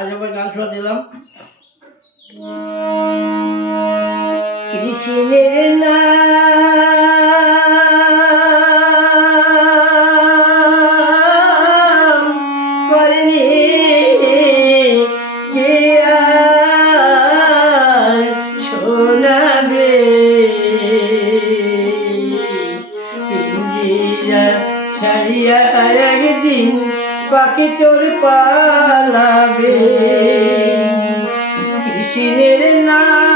আজ আবার গান শোনা দিলাম। কৃষ্ণের নাম করেনি কে আর শোনাবে ছাড়িয়া একদিন পাখি তোর পালাবে। কৃষ্ণের নাম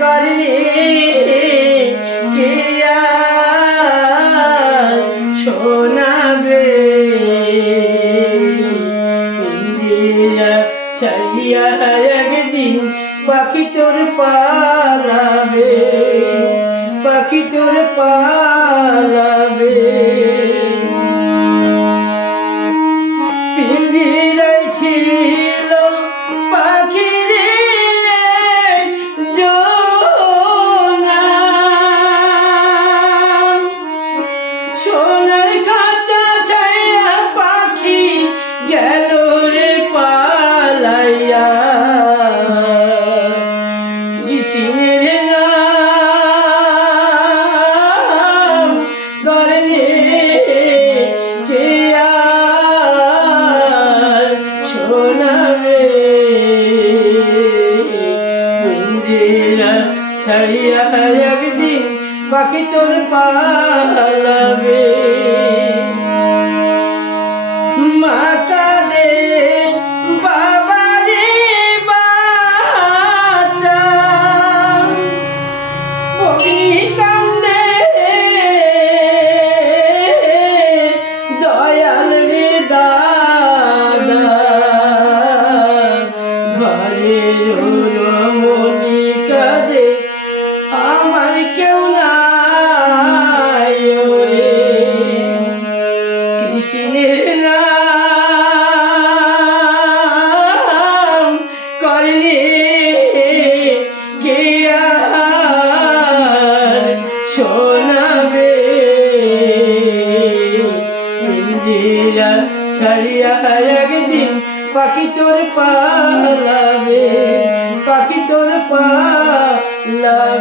করে কে আর শোনাবে? ছাড়িয়া একদিন পাখি তোর পালাবে। পাখি তোর পালাবে। ছাড়িয়া একদিন বাকি তোর পালাবে আর শোনাবে। ইন্দিরা ছাড়িয়া একদিন পাখি তোর পালাবে পাখি তোর পালাবে।